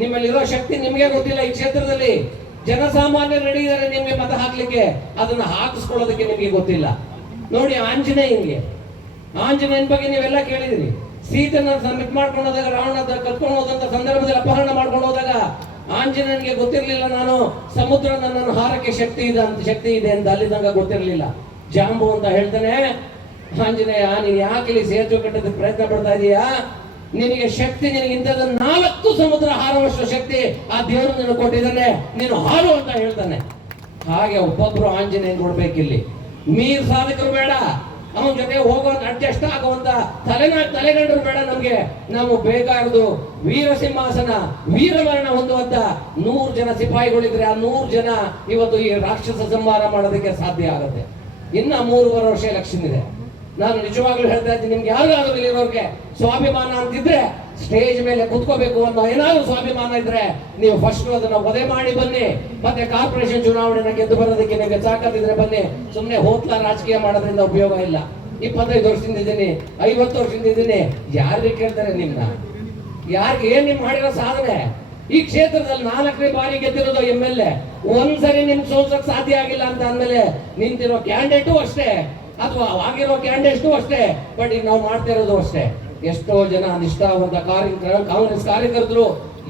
ನಿಮ್ಮಲ್ಲಿರೋ ಶಕ್ತಿ ನಿಮಗೆ ಗೊತ್ತಿಲ್ಲ. ಈ ಕ್ಷೇತ್ರದಲ್ಲಿ ಜನಸಾಮಾನ್ಯರು ರೆಡಿ ಇದ್ದಾರೆ ನಿಮ್ಗೆ ಮತ ಹಾಕ್ಲಿಕ್ಕೆ, ಅದನ್ನ ಹಾಕಿಸ್ಕೊಳ್ಳೋದಕ್ಕೆ ನಿಮಗೆ ಗೊತ್ತಿಲ್ಲ. ನೋಡಿ ಆಂಜನೇಯನ ಬಗ್ಗೆ ನೀವೆಲ್ಲ ಕೇಳಿದಿರಿ. ಸೀತನ ಮಿಟ್ ಮಾಡ್ಕೊಂಡು ಹೋದಾಗ, ರಾವಣ ಕತ್ಕೊಂಡು ಹೋದಂತ ಸಂದರ್ಭದಲ್ಲಿ ಅಪಹರಣ ಮಾಡ್ಕೊಂಡು ಹೋದಾಗ ಆಂಜನೇಯನಿಗೆ ಗೊತ್ತಿರಲಿಲ್ಲ ನಾನು ಸಮುದ್ರ ನನ್ನನ್ನು ಹಾರಕ್ಕೆ ಶಕ್ತಿ ಇದೆ ಅಂತ ಅಲ್ಲಿದ್ದಂಗ ಗೊತ್ತಿರಲಿಲ್ಲ. ಜಾಂಬು ಅಂತ ಹೇಳ್ತಾನೆ, ಆಂಜನೇಯ ನೀನು ಯಾಕೆ ಇಲ್ಲಿ ಸೇತುವೆ ಕಟ್ಟೋದಕ್ಕೆ ಪ್ರಯತ್ನ ಪಡ್ತಾ ಇದೀಯಾ? ನಿನಗೆ ಶಕ್ತಿ, ನಿನಗೆ ಇಂಥದ 4 ಸಮುದ್ರ ಹಾರುವಷ್ಟು ಶಕ್ತಿ ಆ ದೇವರು ನಿನಗೆ ಕೊಟ್ಟಿದ್ದಾನೆ, ನೀನು ಹಾರು ಅಂತ ಹೇಳ್ತಾನೆ. ಹಾಗೆ ಒಬ್ಬೊಬ್ರು ಆಂಜನೇಯನ್ ಕೊಡ್ಬೇಕಿಲ್ಲಿ. ಮೀರ್ ಸಾಧಕರು ಬೇಡ, ಅವನ ಜೊತೆ ಹೋಗುವಂತ ಅಡ್ಜಸ್ಟ್ ಆಗುವಂತ ತಲೆಗಂಡರು ಬೇಡ. ನಮ್ಗೆ ಬೇಕಾಗಿರೋದು ವೀರ ಸಿಂಹಾಸನ, ವೀರಮರಣ ಹೊಂದುವಂತ 100 ಜನ ಸಿಪಾಯಿಗಳಿದ್ರೆ ಆ 100 ಜನ ಇವತ್ತು ಈ ರಾಕ್ಷಸ ಸಂಹಾರ ಮಾಡೋದಕ್ಕೆ ಸಾಧ್ಯ ಆಗುತ್ತೆ. ಇನ್ನ 3.5 ವರ್ಷ ಎಲೆಕ್ಷನ್ ಇದೆ. ನಾನು ನಿಜವಾಗ್ಲೂ ಹೇಳ್ತಾ ಇದ್ದೀನಿ, ನಿಮ್ಗೆ ಯಾರಿಗಾದ್ರೂ ಇಲ್ಲಿರೋರ್ಗೆ ಸ್ವಾಭಿಮಾನ ಅಂತಿದ್ರೆ ಸ್ಟೇಜ್ ಮೇಲೆ ಕುತ್ಕೋಬೇಕು ಅನ್ನೋ ಏನಾದ್ರು ಸ್ವಾಭಿಮಾನ ಇದ್ರೆ ನೀವು ಫಸ್ಟ್ ಅದನ್ನ ವಧೆ ಮಾಡಿ ಬನ್ನಿ. ಮತ್ತೆ ಕಾರ್ಪೊರೇಷನ್ ಚುನಾವಣೆನ ಗೆದ್ದು ಬರೋದಕ್ಕೆ ನಿಮಗೆ ತಾಕತ್ತಿದ್ರೆ ಬನ್ನಿ. ಸುಮ್ಮನೆ ಹೋತ್ಲಾ ರಾಜಕೀಯ ಮಾಡೋದ್ರಿಂದ ಉಪಯೋಗ ಇಲ್ಲ. 25 ವರ್ಷದಿಂದ ಇದ್ದೀನಿ, 50 ವರ್ಷದಿಂದ ಇದ್ದೀನಿ. ಯಾರಿಗೆ ಕೇಳ್ತಾರೆ ನಿಮ್ನ? ಯಾರಿಗೆ ಏನ್ ನಿಮ್ ಮಾಡಿರೋ ಸಾಧನೆ? ಈ ಕ್ಷೇತ್ರದಲ್ಲಿ 4ನೇ ಬಾರಿ ಗೆದ್ದಿರೋದು MLA. ಒಂದ್ಸರಿ ನಿಮ್ ಸೋಲ್ಸಕ್ ಸಾಧ್ಯ ಆಗಿಲ್ಲ ಅಂತ ಅಂದ್ಮೇಲೆ ನಿಂತಿರೋ ಕ್ಯಾಂಡಿಡೇಟು ಅಷ್ಟೇ, ಅಥವಾ ಆಗಿರೋ ಕ್ಯಾಂಡಿಡೇಟು ಅಷ್ಟೇ. ಬಟ್ ಈಗ ನಾವು ಮಾಡ್ತಾ ಇರೋದು ಅಷ್ಟೇ. ಎಷ್ಟೋ ಜನ ನಿಷ್ಠಾವಂತ ಕಾಂಗ್ರೆಸ್ ಕಾರ್ಯಕರ್ತರು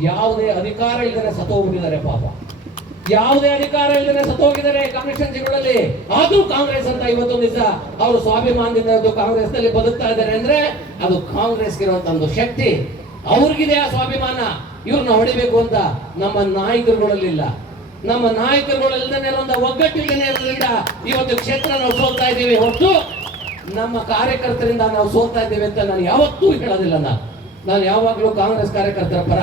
ಯಾವುದೇ ಅಧಿಕಾರ ಇಲ್ಲದೆ ಸತ್ತೋಗ್ಬಿಟ್ಟಿದ್ದಾರೆ. ಪಾಪ ಯಾವುದೇ ಅಧಿಕಾರ ಇಲ್ಲದೆ ಸತ್ತೋಗಿದ್ದಾರೆ ಕಾನ್ಸ್ಟಿಟ್ಯೂನ್ಸಿಗಳಲ್ಲಿ. ಆದ್ರೂ ಕಾಂಗ್ರೆಸ್ ಅಂತ ಇವತ್ತೊಂದು ದಿವಸ ಅವರು ಸ್ವಾಭಿಮಾನದಿಂದ ಕಾಂಗ್ರೆಸ್ ನಲ್ಲಿ ಬದುಕ್ತಾ ಇದ್ದಾರೆ ಅಂದ್ರೆ ಅದು ಕಾಂಗ್ರೆಸ್ಗೆ ಇರುವಂತ ಒಂದು ಶಕ್ತಿ. ಅವ್ರಿಗಿದೆ ಆ ಸ್ವಾಭಿಮಾನ. ಇವ್ರನ್ನ ಹೊಡಿಬೇಕು ಅಂತ ನಮ್ಮ ನಾಯಕರುಗಳಲ್ಲಿಲ್ಲ. ನಮ್ಮ ನಾಯಕರುಗಳಿಲ್ಲದೆ ಇರುವಂತ ಒಗ್ಗಟ್ಟಿಲ್ಲದೆ ಇರೋದ್ರಿಂದ ಇವತ್ತು ಕ್ಷೇತ್ರ ನಾವು ಸೋಲ್ತಾ ಇದ್ದೀವಿ ಹೊರತು ನಮ್ಮ ಕಾರ್ಯಕರ್ತರಿಂದ ನಾವು ಸೋಲ್ತಾ ಇದ್ದೇವೆ ಅಂತ ನಾನು ಯಾವತ್ತೂ ಹೇಳೋದಿಲ್ಲ. ನಾನು ಯಾವಾಗಲೂ ಕಾಂಗ್ರೆಸ್ ಕಾರ್ಯಕರ್ತರ ಪರ.